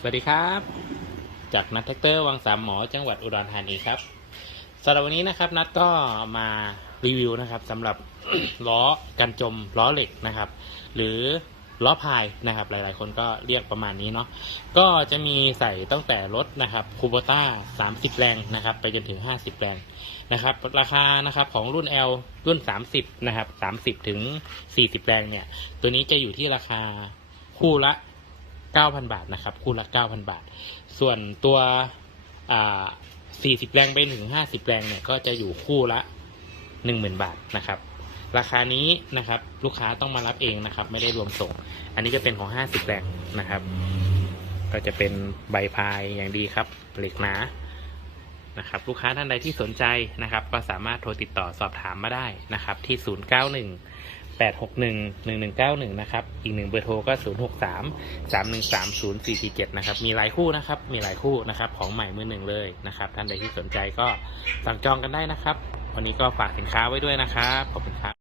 สวัสดีครับ จากนัทแท็กเตอร์วังสามหมอจังหวัดอุดรธานีครับสำหรับวันนี้นะครับนัทก็มารีวิวนะครับสำหรับล้อกันจมล้อเหล็กนะครับ หรือล้อพายนะครับ หลายๆ คนก็เรียกประมาณนี้เนาะก็จะมีใส่ตั้งแต่รถนะครับคูโบต้า30 แรงนะครับ ไปจนถึง 50 แรงนะครับ ราคานะครับของรุ่น L รุ่น 30 นะครับ 30 ถึง 40 แรงเนี่ย ตัวนี้จะอยู่ที่ราคาคู่ละ 9,000 บาทนะครับ คู่ละ 9,000 บาท ส่วนตัว40 แรงไปถึง 50 แรงเนี่ยก็จะอยู่คู่ละ 10,000 บาทนะครับ ราคานี้นะครับลูกค้าต้องมารับเองนะครับ ไม่ได้รวมส่ง อันนี้จะเป็นของ 50 แรงนะครับ ก็จะเป็นใบพายอย่างดีครับ เหล็กหนานะครับลูกค้าท่านใดที่สนใจนะครับ ก็สามารถโทรติดต่อสอบถามมาได้นะครับ ที่ 091 861 1191 นะครับ อีกหนึ่งเบอร์โทรก็ 063 313 0447 นะครับ มีหลายคู่นะครับ มีหลายคู่นะครับ ของใหม่มือหนึ่งเลยนะครับ ท่านใดที่สนใจก็สั่งจองกันได้นะครับ วันนี้ก็ฝากสินค้าไว้ด้วยนะครับ ขอบคุณครับ